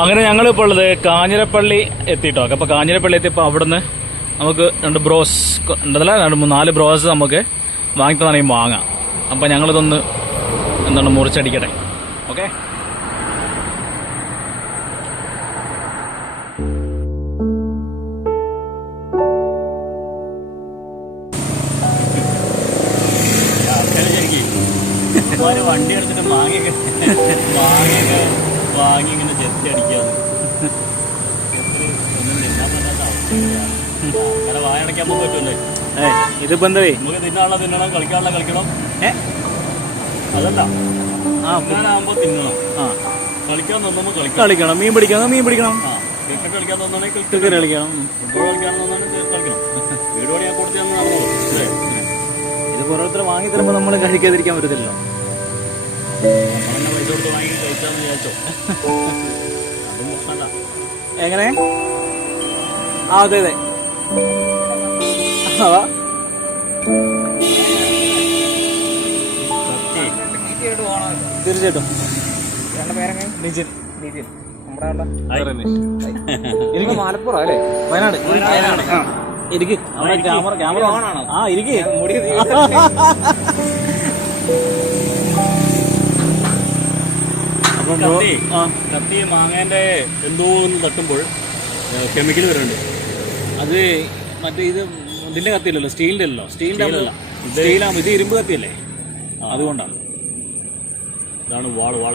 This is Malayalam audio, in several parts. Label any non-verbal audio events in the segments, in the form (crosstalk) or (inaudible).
അങ്ങനെ ഞങ്ങളിപ്പോൾ ഉള്ളത് കാഞ്ഞിരപ്പള്ളി എത്തിയിട്ടോ അപ്പോൾ കാഞ്ഞിരപ്പള്ളി എത്തിയപ്പോൾ അവിടുന്ന് നമുക്ക് രണ്ട് ബ്രോസ് ഉണ്ടല്ല രണ്ട് നാല് ബ്രോസ് നമുക്ക് വാങ്ങി വാങ്ങാം അപ്പോൾ ഞങ്ങളിതൊന്ന് എന്താണ് മുറിച്ചടിക്കട്ടെ. ഓക്കെ? വാങ്ങി ഇങ്ങനെ ജെത്തി അടിക്കാന്ന്. അങ്ങനെ വായ അടയ്ക്കാൻ പോകാൻ പറ്റുമല്ലേ ഇതിപ്പോ എന്തേ നമുക്ക് തിന്നാനുള്ള തിന്നണം കളിക്കാനുള്ള കളിക്കണം. ഏ? അതല്ല. ആ തിന്നാനാകുമ്പോൾ തിന്നണം. ആ. കളിക്കാൻ തോന്നുമ്പോൾ കളിക്കണം. കളിക്കണം. മീൻ പിടിക്കണം? മീൻ പിടിക്കണം? ക്രിക്കറ്റ് കളിക്കാൻ തോന്നുകയാണെങ്കിൽ ക്രിക്കറ്റ് കളിക്കണം. ഫുട്ബോൾ കളിക്കാൻ തോന്നുകയാണെങ്കിൽ കളിക്കണം. വീട് പണിയാൻ കൊടുത്തു നമ്മൾ ഇത് ഓരോരുത്തർ വാങ്ങി തരുമ്പോ നമ്മൾ കഴിക്കാതിരിക്കാൻ പറ്റത്തില്ലല്ലോ. നമ്മളെന്നെ പൈസ കൊടുത്ത് വാങ്ങി കഴിച്ചാന്ന് വിചാരിച്ചോ അതും പ്രശ്നമല്ല എങ്ങനെ? ആ അതെ അതെ. അതാ തീർച്ചയായിട്ടും. നിജിൻ. എനിക്ക് മലപ്പുറം അല്ലേ? വയനാട്. വയനാട്. ആ. ഇരിക്കേ. ക്യാമറ ക്യാമറ ഓണാണോ? ആ ഇരിക്ക്. (laughs) കത്തി. ആ കത്തി മാങ്ങേന്റെ എന്തോ ഒന്ന് തട്ടുമ്പോൾ കെമിക്കൽ വരുന്നുണ്ട്. അത് മറ്റേ ഇത് ഇതിന്റെ കത്തിയില്ലല്ലോ സ്റ്റീലിന്റെ അല്ലല്ലോ. സ്റ്റീലിന്റെ സ്റ്റീലല്ല. ഇത് സ്റ്റീലാകുമ്പോൾ ഇത് ഇരുമ്പ് കത്തിയല്ലേ? അതുകൊണ്ടാണ്. ഇതാണ് വാൾ വാൾ.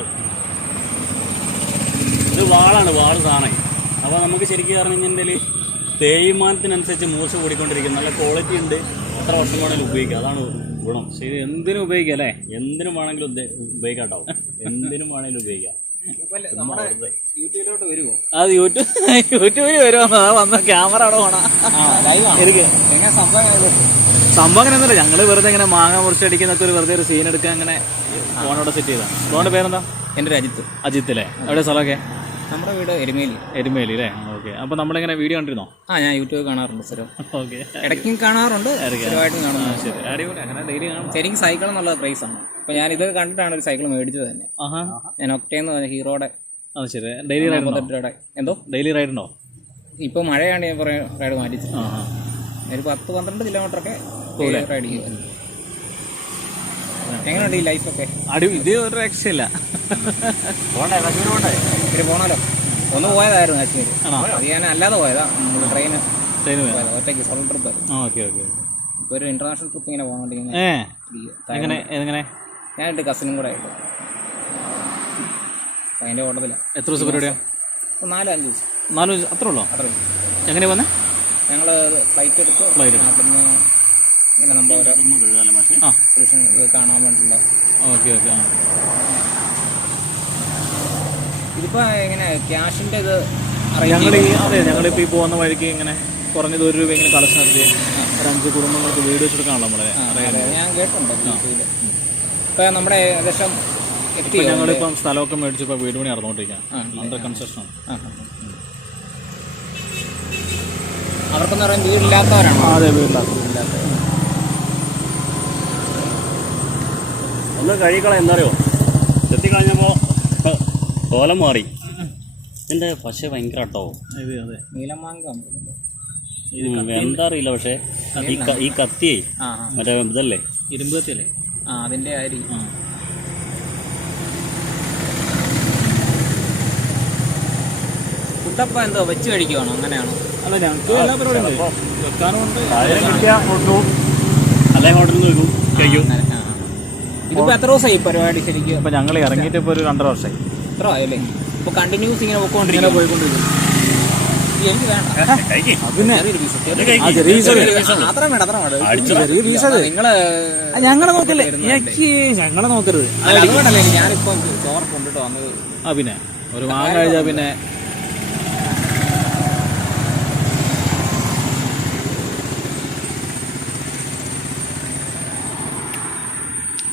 ഇത് വാളാണ് വാൾ സാധനം. അപ്പോൾ നമുക്ക് ശരിക്കും പറഞ്ഞു കഴിഞ്ഞാൽ തേയ്മാനത്തിനനുസരിച്ച് മൂർച്ച കൂടിക്കൊണ്ടിരിക്കും നല്ല ക്വാളിറ്റി ഉണ്ട്. എത്ര വർഷം വേണമെങ്കിലും ഉപയോഗിക്കാം. അതാണ് ഗുണം. ശരി എന്തിനും ഉപയോഗിക്കാം അല്ലേ? എന്തിനും വേണമെങ്കിലും ഉപയോഗിക്കാം കേട്ടോ എന്തിനും വേണേലും ഉപയോഗിക്കാം അത് യൂട്യൂബ് യൂട്യൂബിൽ വരുമോ ആ വന്ന ക്യാമറ അവിടെ വേണം സംഭവം അങ്ങനെ ഒന്നുമില്ല. ഞങ്ങൾ വെറുതെ ഇങ്ങനെ മാങ്ങ മുറിച്ചടിക്കുന്നൊക്കെ ഒരു വെറുതെ ഒരു സീൻ എടുക്കാൻ അങ്ങനെ ഫോണോടെ സെറ്റ് ചെയ്താ ഫോണിന്റെ പേരെന്താ? എന്റെ അജിത്ത്. അജിത്ത് അല്ലേ? എവിടെ സ്ഥലമൊക്കെ? നമ്മുടെ വീട് എരുമേലി. എരുമേലി അല്ലേ? ഓക്കെ. അപ്പൊ നമ്മളിങ്ങനെ വീഡിയോ കണ്ടിരുന്നോ? ആ ഞാൻ യൂട്യൂബ് കാണാറുണ്ട് സ്ഥലം ഓക്കെ. ഇടയ്ക്കും കാണാറുണ്ട് സ്ഥിരമായിട്ടും കാണുന്നു ശരി. അടിപൊളി. അങ്ങനെ ഡെയിലി കാണാം. ശരിക്കും സൈക്കിൾ എന്നുള്ള പ്രൈസ് ആണ്. അപ്പൊ ഞാൻ ഇത് കണ്ടിട്ടാണ് ഒരു സൈക്കിൾ മേടിച്ചത് തന്നെ. ഞാൻ ഒക്ടേന്ന് പറഞ്ഞ ഹീറോയുടെ അത് ശരി. ഡെയിലി റൈഡ് എന്തോ? ഡെയിലി റൈഡ് ഉണ്ടോ? ഇപ്പൊ മഴയാണ് ഞാൻ കുറേ റൈഡ് മാറ്റിച്ചു ഒരു പത്ത് പന്ത്രണ്ട് കിലോമീറ്ററൊക്കെ റൈഡ് ചെയ്യും. എങ്ങനെയുണ്ട് ഈ ലൈഫൊക്കെ അടി ഇത് ഒരു രക്ഷയില്ല. പോണ്ടേ പോണല്ലോ. ഒന്ന് പോയതായിരുന്നു കാശ്മീർ ആണോ? അത് ഞാൻ അല്ലാതെ പോയതാ. നമ്മൾ ട്രെയിന് ട്രെയിൻ പോയതാ? ഒറ്റയ്ക്ക് സോളോ ട്രിപ്പ് ഓക്കെ ഓക്കെ ഇപ്പോൾ ഒരു ഇന്റർനാഷണൽ ട്രിപ്പ് ഇങ്ങനെ പോകാൻ വേണ്ടി എങ്ങനെ? എങ്ങനെ? ഞാനിട്ട് കസിനും കൂടെ ആയിട്ട്. അപ്പം അതിന്റെ ഓട്ടത്തില്ല എത്ര ദിവസം പരിപാടിയാ? അപ്പോൾ നാല് അഞ്ച് ദിവസം. നാല് ദിവസം. അത്രേ ഉള്ളോ? അത്ര എങ്ങനെ വന്നേ? ഞങ്ങൾ ഫ്ലൈറ്റ് എടുത്ത് എടുത്ത്. അവിടുന്ന് ഇങ്ങനെ നമ്മുടെ ആ. സൊല്യൂഷൻ കാണാൻ വേണ്ടിയിട്ടുള്ള ഓക്കെ ഓക്കെ ആ. ഇതിപ്പോൾ എങ്ങനെ ക്യാഷിന്റെ ഇത് ഞങ്ങൾ ഈ അതെ ഞങ്ങളിപ്പോൾ ഈ പോകുന്ന വഴിക്ക് ഇങ്ങനെ കുറഞ്ഞത് ഒരു രൂപ ഇങ്ങനെ കളക്ഷൻ നടത്തി ഒരു അഞ്ച് കുടുംബങ്ങൾക്ക് വീട് വെച്ചെടുക്കാണല്ലോ നമ്മളെ. അതെ. ഞാൻ കേട്ടിട്ടുണ്ട് യൂട്യൂബിൽ ഇപ്പം നമ്മുടെ ഏകദേശം ഞങ്ങളിപ്പം സ്ഥലമൊക്കെ മേടിച്ച് ഇപ്പൊ വീട് പണി നടന്നുകൊണ്ടിരിക്കാം. Under construction. അവർക്കെന്ന് പറയാൻ വീടില്ലാത്തവരാണോ? അതെ വീടില്ലാത്തവരില്ലാത്ത ഒന്ന് കഴിക്കള എന്താ അറിയോ? ചെത്തി കളഞ്ഞപ്പോൾ കോലം മാറി. എന്റെ പശ ഭയങ്കര കേട്ടോ എന്താ അറിയില്ല പക്ഷേ. ഈ ഈ കത്തിയേ. മറ്റേ ഇതല്ലേ? ഇരുമ്പ് കത്തിയല്ലേ? ആ അതിന്റെ ആയിരിക്കും കുട്ടപ്പ ഫുഡപ്പം എന്തോ വെച്ച് കഴിക്കുവാണോ? അങ്ങനെയാണോ? അല്ല ഞങ്ങൾക്ക് എല്ലാ പരിപാടിയും ഹോട്ടലിൽ നിന്ന് കഴിക്കും. ഇതിപ്പോ എത്ര ദിവസമായി പരിപാടി ശരിക്കും? ഇപ്പൊ ഞങ്ങൾ ഇറങ്ങിയിട്ട് ഇപ്പൊ ഒരു രണ്ടര വർഷമായി. എത്ര ആയല്ലേ ഇപ്പൊ കണ്ടിന്യൂസ് ഇങ്ങനെ പോയിക്കൊണ്ടിരിക്കും പോയിക്കൊണ്ടിരിക്കും എനിക്ക് വേണ്ട. അത്രയും വേണ്ട അത്രയും വേണ്ട. നിങ്ങൾ ഞങ്ങളെ നോക്കല്ലേ? എനിക്ക് ഞങ്ങളെ നോക്കരുത്. ഞാനിപ്പം ചോറ് കൊണ്ടിട്ട് വന്നത് ആ പിന്നെ. ഒരു മാങ്ങ കഴിച്ചാൽ പിന്നെ.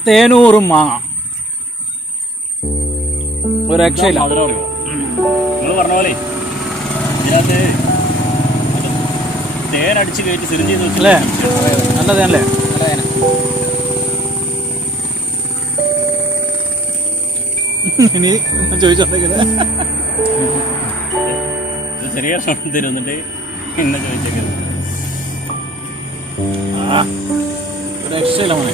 തേനൂറും മാങ്ങ. ഒരു രക്ഷയില്ല. മധുരം അറിയോ? നിങ്ങൾ പറഞ്ഞ പോലെ ഇതിനകത്ത് തേനടിച്ച് കയറ്റി സിരിഞ്ച് ചെയ്ത് അല്ലേ? നല്ല നല്ലതല്ലേ നല്ല ഇനി ചോദിച്ചോണ്ടിരിക്കുന്നത് ചെറിയ തരുന്നിട്ട് എന്നെ ചോദിച്ചേക്കുന്നത് രക്ഷയില്ല മോനെ.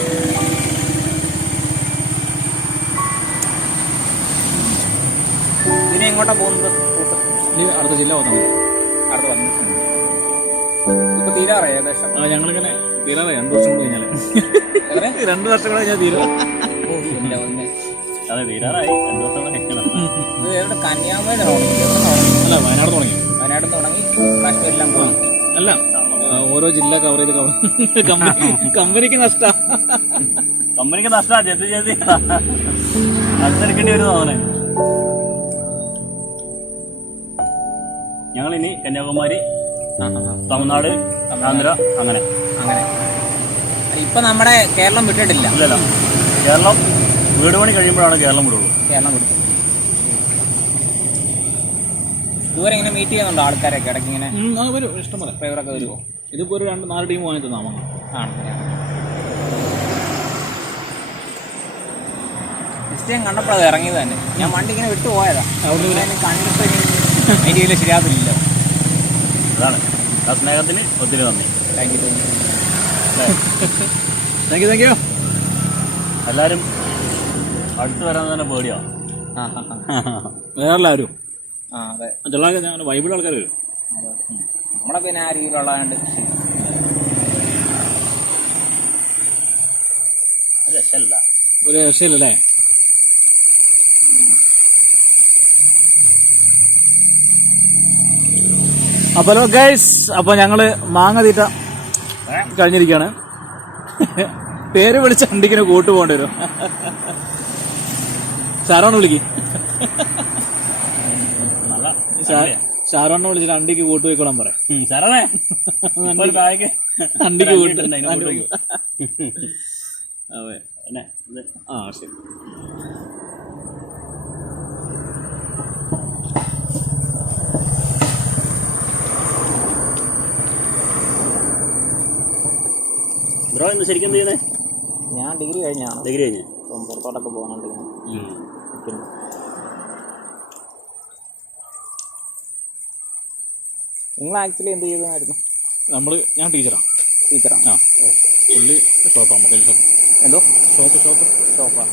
ഇതിനെ എങ്ങോട്ടാ പോകുന്നത്? അടുത്ത ജില്ല വന്നു? അടുത്ത് വന്നു. ഇപ്പൊ തീരാറേ ഏകദേശം? ആ ഞങ്ങളിങ്ങനെ തീരാതെ രണ്ടു വർഷം കൂടെ കഴിഞ്ഞാൽ. (laughs) രണ്ടു വർഷം കൂടെ കഴിഞ്ഞാൽ തീരാ. അതെ തീരാറായി. രണ്ടു വർഷം കൂടെ കഴിക്കണം കന്യാകുമാരി അല്ല വയനാട് തുടങ്ങി. വയനാട് തുടങ്ങി കാശ്മീരെല്ലാം പോയി അല്ല ഓരോ ജില്ല കവർ ചെയ്ത് കവർ കമ്പനി കമ്പനിക്ക് നഷ്ട. കമ്പനിക്ക് നഷ്ടമാണ് ചെത്തി ചെത്തി എടുക്കേണ്ടി വരും തോന്നണേ ഞങ്ങൾ ഇനി കന്യാകുമാരി തമിഴ്നാട് ആന്ധ്ര അങ്ങനെ. അങ്ങനെ. ഇപ്പൊ നമ്മുടെ കേരളം വിട്ടിട്ടില്ല. ഇല്ലല്ലോ. കേരളം വീട് പണി കഴിയുമ്പോഴാണ് കേരളം വിടുള്ളൂ. കേരളം വിട്ടു ഇതുവരെ ഇങ്ങനെ മീറ്റ് ചെയ്യുന്നുണ്ടോ ആൾക്കാരൊക്കെ? ഇടയ്ക്ക് ഇങ്ങനെ വരും. ഇഷ്ടം പോലെ. ഡ്രൈവറൊക്കെ വരുമോ ഇതിപ്പോ ഒരു രണ്ട് നാല് ടീം വാങ്ങിച്ചു നാമങ്ങൾ. ആണ് നിശ്ചയം കണ്ടപ്പോഴത് ഇറങ്ങിയത് തന്നെ. ഞാൻ വണ്ടി ഇങ്ങനെ വിട്ടു പോയതാ. അവിടെ കണ്ടിട്ട് അതിന്റെ ഇതിൽ ശരിയാകത്തില്ലല്ലോ അതാണ്. ആ സ്നേഹത്തിന് ഒത്തിരി നന്ദി. Thank you thank you thank you എല്ലാവരും അടുത്ത് വരാൻ തന്നെ പേടിയാ. ആ ആ ആ. വേറെ ആരും? ആ അതെ. ചില ഞാൻ വൈബിൾ ആൾക്കാർ വരും. നമ്മളെ പിന്നെ ആ രീതിയിലുള്ളതുകൊണ്ട് ഒരു രക്ഷല്ല ഒരു രക്ഷയില്ലല്ലേ? അപ്പൊ ഹലോ ഗൈസ് അപ്പൊ ഞങ്ങൾ മാങ്ങ തീറ്റ കഴിഞ്ഞിരിക്കുകയാണ്. പേര് വിളിച്ച വണ്ടിക്കിന് കൂട്ടു പോകേണ്ടി വരും. ഷാരോണ് വിളിക്ക്. ഷാരോണിനെ വിളിച്ചിട്ട് അണ്ടിക്ക് കൂട്ടു പോയിക്കോളാൻ പറയാം അണ്ടിക്ക് കൂട്ട്. അതെ ആ ശരി. ഇന്ന് ശരിക്കും എന്ത് ചെയ്യുന്നേ ഞാൻ ഡിഗ്രി കഴിഞ്ഞാണ്. ഡിഗ്രി കഴിഞ്ഞ്. അപ്പം പുറത്തോട്ടൊക്കെ പോകാനുണ്ട് പിന്നെ. നിങ്ങൾ ആക്ച്വലി എന്ത് ചെയ്തതായിരുന്നു നമ്മൾ ഞാൻ ടീച്ചറാണ് ടീച്ചറാണ് ആ. ഓ പുള്ളി ഷോപ്പാണ് മൊബൈൽ ഷോപ്പ് എന്തോ? ഷോപ്പ് ഷോപ്പ് ഷോപ്പാണ്